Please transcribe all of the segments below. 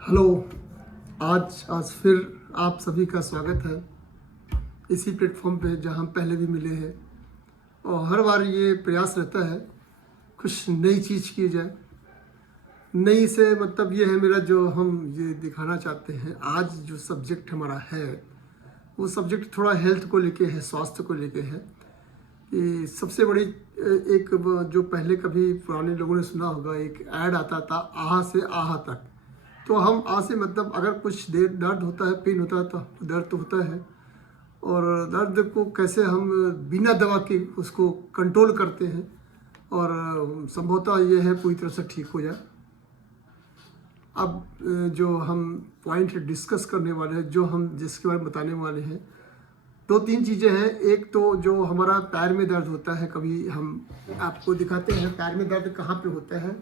Hello. आज फिर आप सभी का स्वागत है इसी प्लेटफॉर्म पे जहां हम पहले भी मिले हैं। और हर बार ये प्रयास रहता है कुछ नई चीज़ की जाए। नई से मतलब ये है मेरा, जो हम ये दिखाना चाहते हैं। आज जो सब्जेक्ट हमारा है वो सब्जेक्ट थोड़ा हेल्थ को लेके है, स्वास्थ्य को लेके है। कि सबसे बड़ी एक जो पहले कभी पुराने लोगों ने सुना होगा, एक ऐड आता था आहा से आहा तक। तो हम आ से मतलब अगर कुछ देर दर्द होता है, पेन होता है तो दर्द तो होता है, और दर्द को कैसे हम बिना दवा के उसको कंट्रोल करते हैं और संभवतः ये है पूरी तरह से ठीक हो जाए। अब जो हम पॉइंट डिस्कस करने वाले हैं, जो हम जिसके बारे में बताने वाले हैं, दो तीन चीज़ें हैं। एक तो जो हमारा पैर में दर्द होता है, कभी हम आपको दिखाते हैं पैर में दर्द कहाँ पे होता है।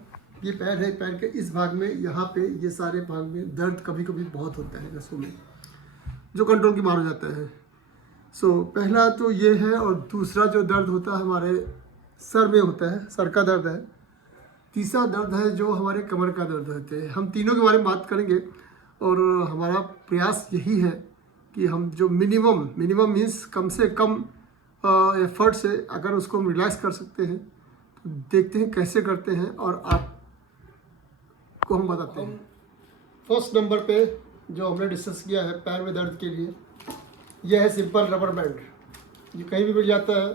ये पैर है, पैर के इस भाग में, यहाँ पे ये सारे भाग में दर्द कभी कभी बहुत होता है नसों में, जो कंट्रोल की बाहर हो जाता है। पहला तो ये है, और दूसरा जो दर्द होता है हमारे सर में होता है, सर का दर्द है। तीसरा दर्द है जो हमारे कमर का दर्द होते हैं। हम तीनों के बारे में बात करेंगे, और हमारा प्रयास यही है कि हम जो मिनिमम मीन्स कम से कम एफर्ट से अगर उसको हम रिलैक्स कर सकते हैं तो देखते हैं कैसे करते हैं, और आप को हम बताते हैं। फर्स्ट नंबर पे जो हमने डिस्कस किया है पैर में दर्द के लिए, यह है सिंपल रबर बैंड। ये कहीं भी मिल जाता है,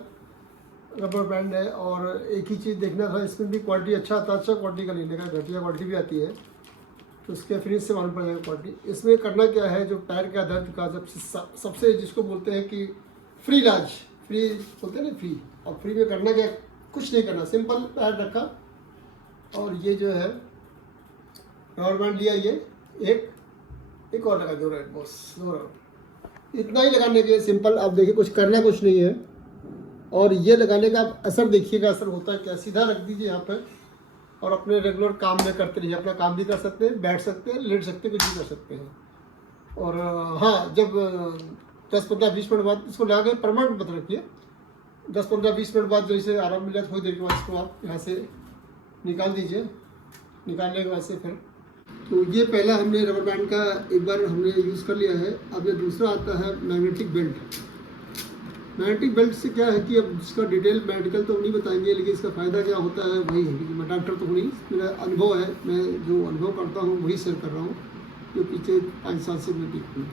रबर बैंड है। और एक ही चीज़ देखना था, इसमें भी क्वालिटी अच्छा आता है, अच्छा क्वालिटी का लेने का, घटिया क्वालिटी भी आती है, तो उसके फिनिश से मालूम पड़ जाएगा क्वालिटी। इसमें करना क्या है, जो पैर का दर्द का सबसे जिसको बोलते हैं कि फ्री इलाज, फ्री बोलते हैं ना, फ्री। और फ्री में करना क्या, कुछ नहीं करना, सिंपल पैर रखा और ये जो है रबर बैंड लिया, ये एक और लगा दो, राइट बॉस, दो राउंड, इतना ही लगाने के सिंपल। आप देखिए कुछ करना कुछ नहीं है, और ये लगाने का आप असर देखिएगा, असर होता है क्या। सीधा रख दीजिए यहाँ पर और अपने रेगुलर काम में करते रहिए। अपना काम भी कर सकते हैं, बैठ सकते हैं, लेट सकते हैं, कुछ भी कर सकते हैं। और हाँ, जब 10-15-20 मिनट बाद इसको लगा के परमानेंट मत रखिए। 10-15-20 मिनट बाद जैसे आराम मिल जाए, थोड़ी देर के बाद इसको आप यहाँ से निकाल दीजिए। निकालने के बाद से फिर तो ये पहला हमने रबर बैंड का एक बार हमने यूज़ कर लिया है। अब ये दूसरा आता है मैग्नेटिक बेल्ट। मैग्नेटिक बेल्ट से क्या है कि अब इसका डिटेल मेडिकल तो नहीं बताएंगे, लेकिन इसका फ़ायदा क्या होता है वही है, क्योंकि मैं डॉक्टर तो हूँ नहीं, मेरा अनुभव है, मैं जो अनुभव करता हूँ वही शेयर कर रहा हूँ, जो पीछे 5 साल से मैं ठीक हूँ।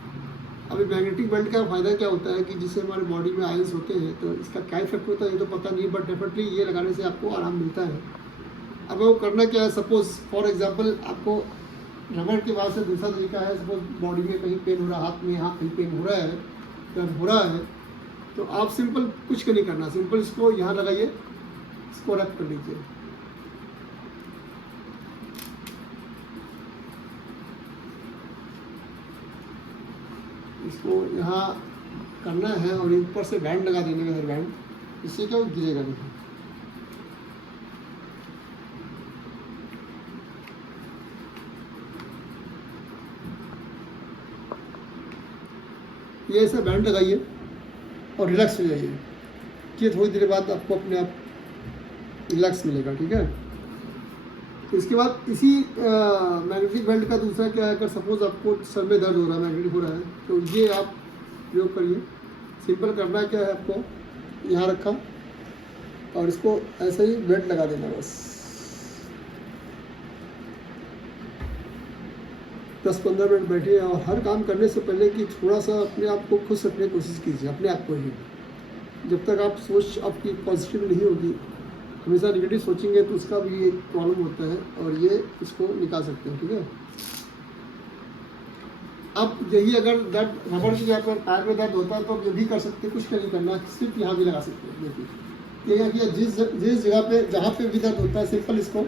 अभी मैग्नेटिक बेल्ट का फ़ायदा क्या होता है कि जिससे हमारे बॉडी में आयंस होते हैं, तो इसका क्या इफेक्ट होता है ये तो पता नहीं, बट डेफिनेटली ये लगाने से आपको आराम मिलता है। अब वो करना क्या है, सपोज फॉर एग्जांपल आपको रबड़ के बाद से दूसरा तरीका है, सपोज बॉडी में कहीं पेन हो रहा है, हाथ में यहाँ कहीं पेन हो रहा है, दर्द हो रहा है, तो आप सिंपल कुछ नहीं करना, सिंपल इसको यहाँ लगाइए, इसको रख कर लीजिए। इसको यहाँ करना है और ऊपर से बैंड लगा देने का है, बैंड, इससे क्या गिरेगा नहीं। ये ऐसा बैंड लगाइए और रिलैक्स हो जाइए, कि थोड़ी देर बाद आपको अपने आप रिलैक्स मिलेगा, ठीक है। तो इसके बाद इसी मैग्नेटिक बेल्ट का दूसरा क्या है, अगर सपोज आपको सर में दर्द हो रहा है, मैग्नेटिक हो रहा है, तो ये आप प्रयोग करिए। सिंपल करना क्या है, आपको यहाँ रखा और इसको ऐसे ही बेल्ट लगा देना, बस 10-15 मिनट बैठिए। और हर काम करने से पहले कि थोड़ा सा अपने आप को खुश रखने की कोशिश कीजिए, अपने आप को ही। जब तक आप सोच आपकी पॉजिटिव नहीं होगी, हमेशा निगेटिव सोचेंगे, तो उसका भी एक प्रॉब्लम होता है, और ये इसको निकाल सकते हैं, ठीक है। अब यही अगर दर्द रबड़ की जगह पर पैर में दर्द होता है तो आप ये भी कर सकते हैं, कुछ नहीं करना, सिर्फ यहाँ भी लगा सकते हैं। देखिए ये किया, जिस जगह पे जहाँ पे भी दर्द होता है, सिंपल इसको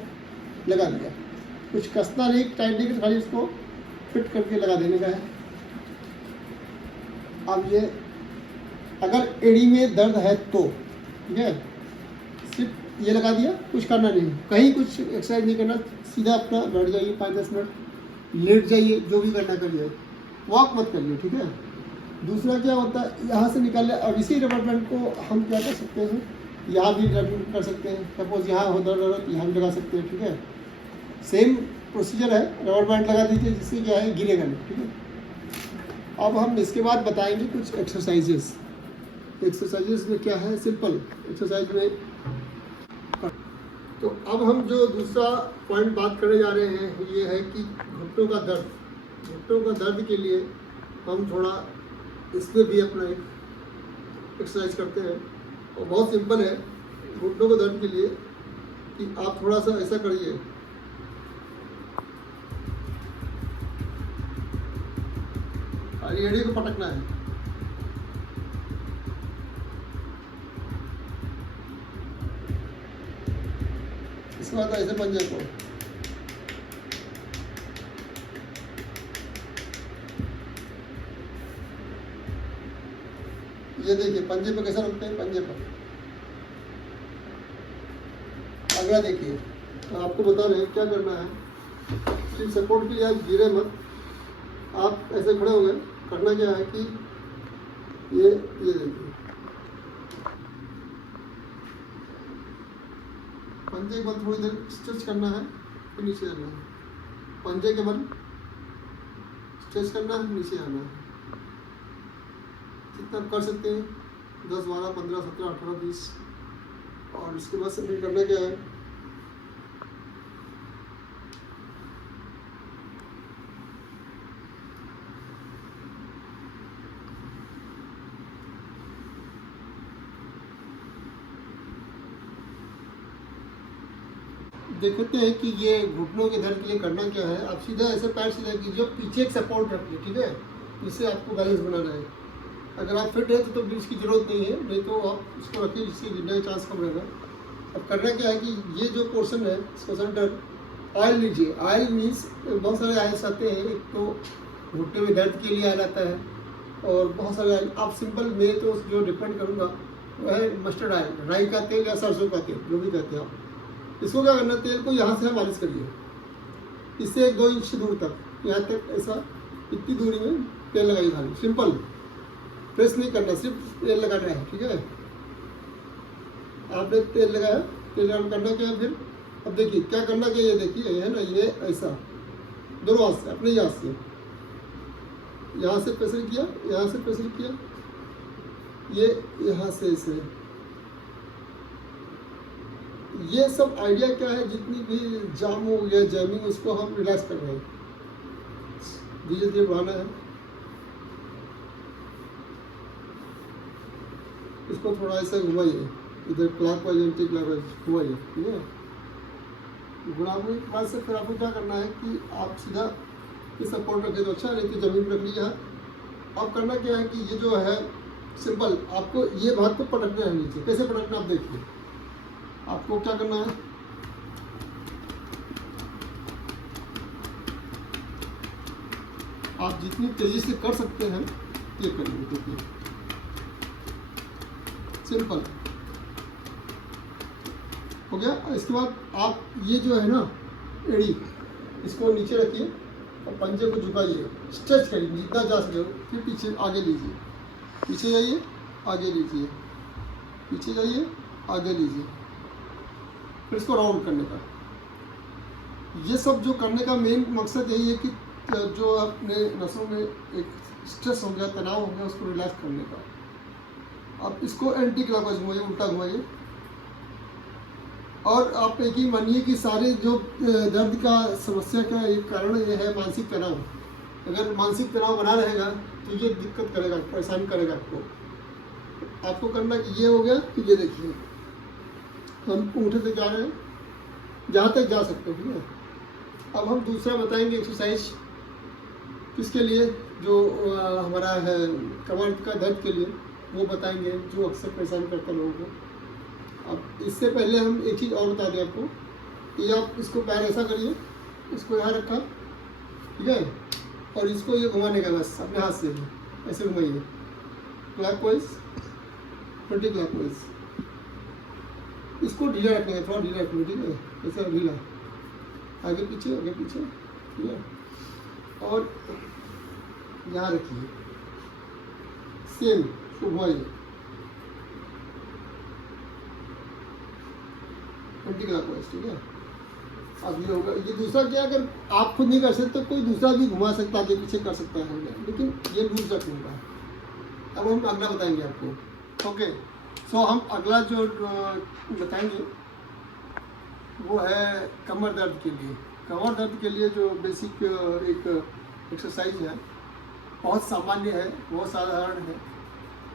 लगा दिया, कुछ कसना नहीं, टाइट नहीं, खाली इसको फिट करके लगा देने का है। अब ये अगर एड़ी में दर्द है तो ठीक है, सिर्फ ये लगा दिया, कुछ करना नहीं, कहीं कुछ एक्सरसाइज नहीं करना, सीधा अपना बैठ जाइए, 5-10 मिनट लेट जाइए, जो भी करना करिए, वॉक मत करिए, ठीक है। दूसरा क्या होता है, यहाँ से निकाल लिया। अब इसी रबर बैंड को हम क्या कर सकते हैं, यहाँ भी कर सकते हैं। सपोज यहाँ हो दर्द हो, यहाँ भी लगा सकते हैं, ठीक है। सेम प्रोसीजर है, रबर बैंड लगा दीजिए जिससे क्या है गिरेगा नहीं, ठीक है। अब हम इसके बाद बताएंगे कुछ एक्सरसाइजेस। एक्सरसाइजेस में क्या है, सिंपल एक्सरसाइज में। तो अब हम जो दूसरा पॉइंट बात करने जा रहे हैं ये है कि घुटनों का दर्द। घुटनों का दर्द के लिए हम थोड़ा इसमें भी अपना एक एक्सरसाइज करते हैं और बहुत सिंपल है घुटनों के दर्द के लिए कि आप थोड़ा सा ऐसा करिए, एड़ी को पटकना है। इसके बाद ऐसे पंजे को, ये देखिए पंजे पे कैसा रखते हैं, पंजे पर। अगला देखिए, तो आपको बता रहे हैं क्या करना है। सिर्फ सपोर्ट के लिए आप गिरे मत, आप ऐसे खड़े हो गए। करना क्या है कि ये देखिए पंजे के बल थोड़ी देर स्ट्रेच करना है, फिर नीचे आना है। पंजे के बल स्ट्रेच करना है, नीचे आना है। जितना आप कर सकते हैं 10, 12, 15, 17, 18, 20। और इसके बाद से फिर करना क्या है, देखते हैं कि ये घुटनों के दर्द के लिए करना क्या है। आप सीधा ऐसे पैर सीधा कीजिए, पीछे एक सपोर्ट रखिए, ठीक है, जिससे आपको बैलेंस बनाना है। अगर आप फिट है तो बीच की जरूरत नहीं है, नहीं तो आप उसको रखिए जिससे गिरने का चांस कम रहेगा। अब करना क्या है कि ये जो पोर्शन है इसको सेंटर ऑयल लीजिए। ऑयल मीन्स बहुत सारे ऑयल्स आते हैं, एक तो घुटने में दर्द के लिए ऑयल आता है और बहुत सारे ऑयल। आप सिंपल मैं तो जो डिपेंड करूँगा वह है मस्टर्ड ऑयल, राई का तेल या सरसों का तेल, जो भी कहते हैं आप। इसको क्या करना, तेल को यहाँ से मालिश करिए, इससे 1-2 इंच दूर तक, यहाँ तक ऐसा इतनी दूरी में तेल लगाइए खाली। सिंपल, प्रेस नहीं करना, सिर्फ तेल लगाना है, ठीक है। आपने तेल लगाया, तेल करना क्या है फिर। अब देखिए क्या करना क्या, ये देखिए है ना, ये ऐसा दोनों हाथ से, अपने ही हाथ से यहाँ से प्रेशर किया, यहाँ से प्रेशर किया, ये यहाँ से ऐसे। ये सब आइडिया क्या है, जितनी भी जाम हो गया जैमिंग, उसको हम रिलैक्स कर रहे हैं, धीरे धीरे बढ़ाना है। इसको थोड़ा ऐसा घुमाइए, इधर क्लॉकवाइज एंटी क्लॉकवाइज घुमाइए, ठीक है। घुमाने के बाद से फिर आपको क्या करना है कि आप सीधा ये सपोर्ट रखें तो अच्छा, नहीं तो जमीन पर रख लीजिए। अब करना क्या है कि ये जो है सिंपल, आपको ये भाग को पटकना है नीचे। कैसे पटकना आप देखिए। आपको क्या करना है, आप जितनी तेजी से कर सकते हैं ये करिए। देखिए सिंपल हो गया। इसके बाद आप ये जो है ना एड़ी, इसको नीचे रखिए और पंजे को झुकाइए, स्ट्रेच करिए जितना जा सके। फिर पीछे आगे लीजिए, पीछे जाइए, आगे लीजिए, पीछे जाइए, आगे लीजिए। फिर इसको राउंड करने का। ये सब जो करने का मेन मकसद यही है कि जो अपने नसों में एक स्ट्रेस हो गया, तनाव हो गया, उसको रिलैक्स करने का। अब इसको एंटी क्लॉकवाइज घुमाइए, उल्टा घुमाइए। और आप एक ही मानिए कि सारे जो दर्द का समस्या का एक कारण ये है मानसिक तनाव। अगर मानसिक तनाव बना रहेगा तो ये दिक्कत करेगा, परेशान करेगा आपको। आपको करना कि ये हो गया, तो ये देखिए हम अंगूठे से जा रहे हैं जहाँ तक जा सकते हैं, ठीक है। अब हम दूसरा बताएंगे एक्सरसाइज, किसके लिए, जो हमारा है कमर का दर्द के लिए, वो बताएंगे जो अक्सर परेशान करता है लोगों को। अब इससे पहले हम एक चीज़ और बता दें आपको कि आप इसको पैर ऐसा करिए, इसको यहाँ रखा, ठीक है, और इसको ये घुमाने का बस अपने हाथ से ऐसे घुमाइए, क्लॉकवाइज, एंटी क्लॉकवाइज। इसको ढीला रखना है, थोड़ा ढीला रखना, ठीक है, ऐसा ढीला, आगे पीछे, आगे पीछे, ठीक है। और यहाँ रखिए सेम, इसको घुमाइए एंटी क्लॉकवाइज, ठीक है। अब ये होगा। ये दूसरा क्या, अगर आप खुद नहीं कर सकते तो कोई दूसरा भी घुमा सकता है, आगे पीछे कर सकता है, लेकिन ये लूज रखने का। अब हम अगला बताएंगे आपको। ओके, सो हम अगला जो बताएंगे वो है कमर दर्द के लिए। कमर दर्द के लिए जो बेसिक एक एक्सरसाइज है, बहुत सामान्य है, बहुत साधारण है,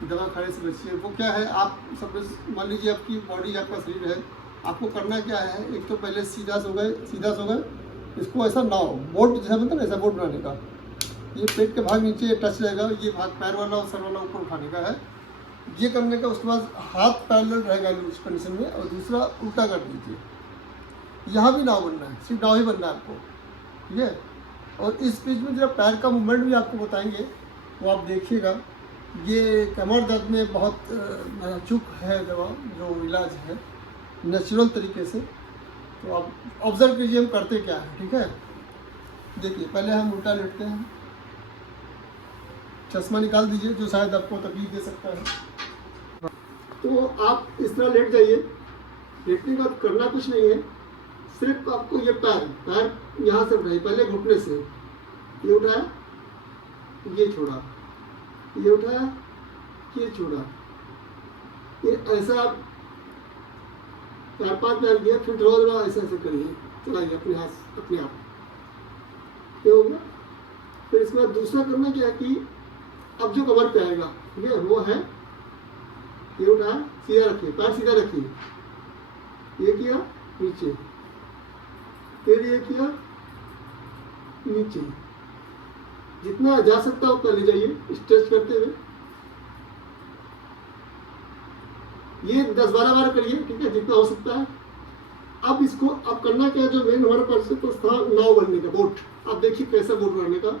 दवा खाने से बचिए। वो क्या है, आप सब मान लीजिए आपकी बॉडी, आपका शरीर है, आपको करना क्या है, एक तो पहले सीधा सो गए, इसको ऐसा ना हो, बोर्ड जैसा बनता है ना, ऐसा बोर्ड बनाने का। ये पेट के भाग नीचे टच रहेगा, ये भाग पैर वाला और सर वाला ऊपर उठाने का है, ये करने का। उसके बाद हाथ पैरेलल रहेगा उस कंडीशन में, और दूसरा उल्टा कर दीजिए। यहाँ भी नाव बनना है, सिर्फ नाव ही बनना है आपको, ठीक है। और इस बीच में जरा पैर का मूवमेंट भी आपको बताएंगे, वो आप देखिएगा। ये कमर दर्द में बहुत अचूक है दवा, जो इलाज है नेचुरल तरीके से। तो आप ऑब्जर्व कीजिए हम करते क्या है, ठीक है। देखिए, पहले हम उल्टा लेटते हैं, चश्मा निकाल दीजिए जो शायद आपको तकलीफ दे सकता है। तो आप इस तरह लेट जाइए। लेटने के बाद करना कुछ नहीं है, सिर्फ आपको ये पैर यहाँ से उठाइए, पहले घुटने से, ये उठाया, ये छोड़ा, ये उठाया, ये छोड़ा, ये ऐसा आप 4-5 बार किया, फिर थोड़ा ऐसा करिए, चलाइए अपने हाथ अपने आप, ये हो गया। फिर इसके बाद दूसरा करना क्या है कि अब जो कमर पे आएगा, ठीक है, वो है ये उठाया, सीधा रखिए, पैर सीधा रखिए, ये किया नीचे, फिर ये किया नीचे, जितना जा सकता है उतना ले जाइए स्ट्रेच करते हुए। ये 10-12 बार करिए, ठीक है, जितना हो सकता है। अब इसको अब करना क्या है, जो मेन हमारे पर्पस था नाव बनने का, बोट। अब देखिए कैसा बोट बनाने का।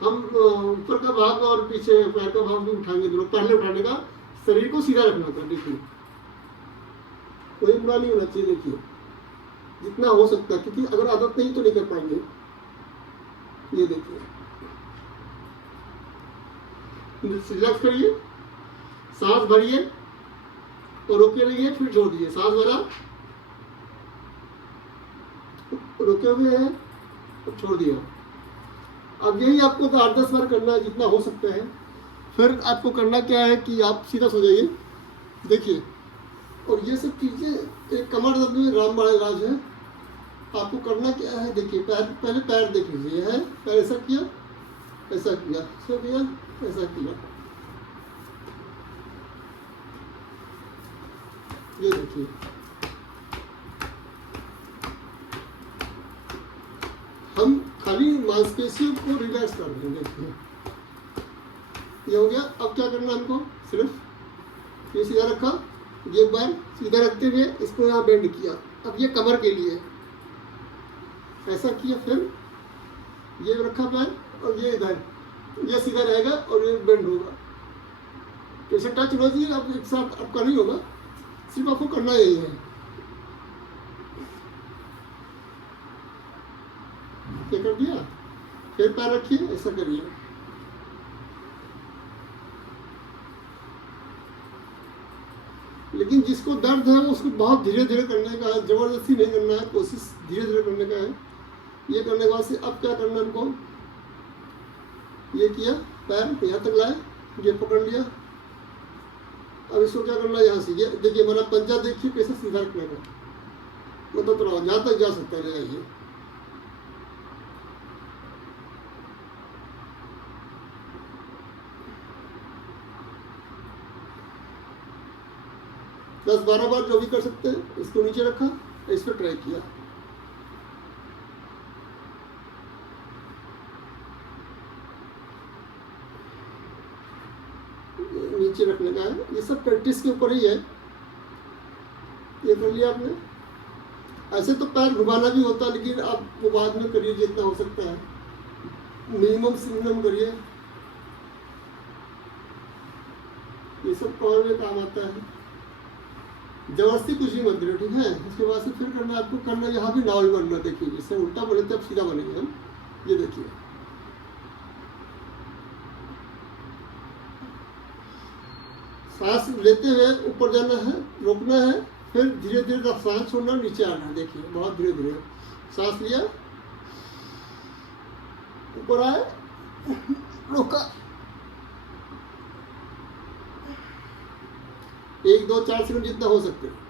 हम ऊपर का भाग और पीछे पैर का भाग भी उठाएंगे, दोनों पहले उठाने का, शरीर को सीधा रखना था। देखिए, कोई बुरा नहीं होना चाहिए, देखिए जितना हो सकता है, क्योंकि अगर आदत नहीं तो नहीं कर पाएंगे। ये देखिए, रिलैक्स करिए, सांस भरिए और रोके रहिए, फिर छोड़ दीजिए, सांस भरा, रोके हुए हैं और छोड़ दिया। अब यही आपको 8-10 बार करना है, जितना हो सकता है। फिर आपको करना क्या है कि आप सीधा सो जाइए, देखिए, और ये सब चीज़ें एक कमर दर्द में रामबाण इलाज है। आपको करना क्या है, देखिए, पहले पैर देख लीजिए, है पैर ऐसा किया, ऐसा किया, ऐसा किया, ऐसा किया, ये देखिए। हम खाली मांसपेशियों को रिलैक्स कर रहे हैं, देखिए ये हो गया। अब क्या करना हमको, सिर्फ ये सीधा रखा, ये बार सीधा रखते हुए इसको यहाँ बेंड किया। अब ये कमर के लिए ऐसा किया, फिर ये रखा पैर और ये इधर, ये सीधा रहेगा और ये बेंड होगा। तो इसे टच होना चाहिए, अब एक साथ आपका नहीं होगा, सिर्फ आपको करना यही है। ये कर दिया, फिर पैर रखिए, ऐसा करिए। लेकिन जिसको दर्द है उसको बहुत धीरे धीरे करने का है, जबरदस्ती नहीं करना है, कोशिश धीरे धीरे करने का है। ये करने के बाद से अब क्या करना है हमको, ये किया, पैर यहाँ तक लाए, ये पकड़ लिया। अब इसको क्या करना है, यहाँ से ये देखिए, मेरा पंजा देखिए कैसे सीधा रखने का, मतलब तो जहाँ तक जा सकता है ले जाइए। दस 12 बार जो भी कर सकते हैं। इसको नीचे रखा, इस पर ट्राई किया, नीचे रखने का है। ये सब प्रैक्टिस के ऊपर ही है। ये कर लिया आपने। ऐसे तो पैर घुमाना भी होता है, लेकिन आप वो बाद में करिए जितना हो सकता है, मिनिमम से मिनिमम करिए। ये सब पावर में काम आता है। जबरदस्ती कुछ नहीं मत करो, ठीक है। उसके बाद से फिर करना आपको, करना यहाँ भी नाव बनना, देखिए जिससे उल्टा बने तब सीधा बनेंगे हम। ये देखिए, सांस लेते हुए ऊपर जाना है, रोकना है, फिर धीरे धीरे सांस छोड़ना, नीचे आना है। देखिए बहुत धीरे धीरे, सांस लिया, ऊपर आए, रोका, 1 2 4 सेकंड जितना हो सकते हैं।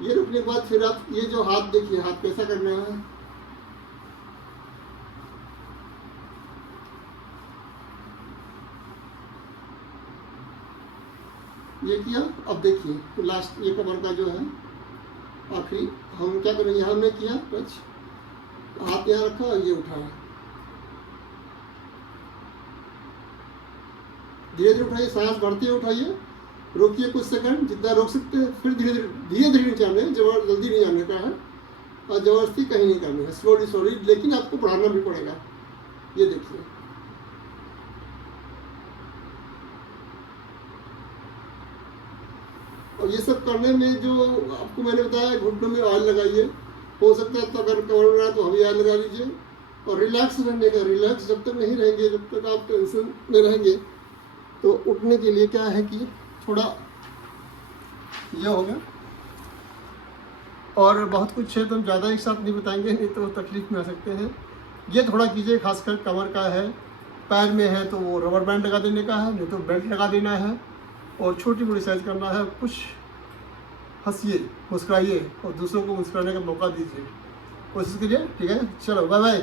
ये रुकने के बाद फिर आप ये जो हाथ देखिए, हाथ कैसा करना है, ये किया। अब देखिए लास्ट ये कमर का जो है आखिरी, हम क्या करेंगे, यहाँ हमने किया टच, हाथ यहाँ रखा और ये उठाया, धीरे धीरे उठाइए, सांस बढ़ती हुई उठाइए, रोकिए कुछ सेकंड जितना रोक सकते हैं, फिर धीरे धीरे नीचे आने, जल्दी नहीं आने का है और जबरदस्ती कहीं नहीं करनी है, स्लोली स्लोली, लेकिन आपको बढ़ाना भी पड़ेगा। ये देखिए, और ये सब करने में जो आपको मैंने बताया, घुटनों में ऑयल लगाइए, हो सकता है तो अगर कवर हो रहा है तो अभी ऑयल लगा लीजिए, और रिलैक्स रहने का, रिलैक्स जब तक नहीं रहेंगे, जब तक आप टेंशन में रहेंगे, तो उठने के लिए क्या है कि थोड़ा ये हो गया, और बहुत कुछ है तो हम ज़्यादा एक साथ नहीं बताएंगे, नहीं तो तकलीफ में आ सकते हैं। ये थोड़ा कीजिए, खासकर कमर का है, पैर में है तो वो रबर बैंड लगा देने का है, नहीं तो बेल्ट लगा देना है, और छोटी मोटी साइज करना है। कुछ हंसिए, मुस्कुराइए और दूसरों को मुस्कुराने का मौका दीजिए, कोशिश कीजिए। ठीक है, चलो बाय बाय।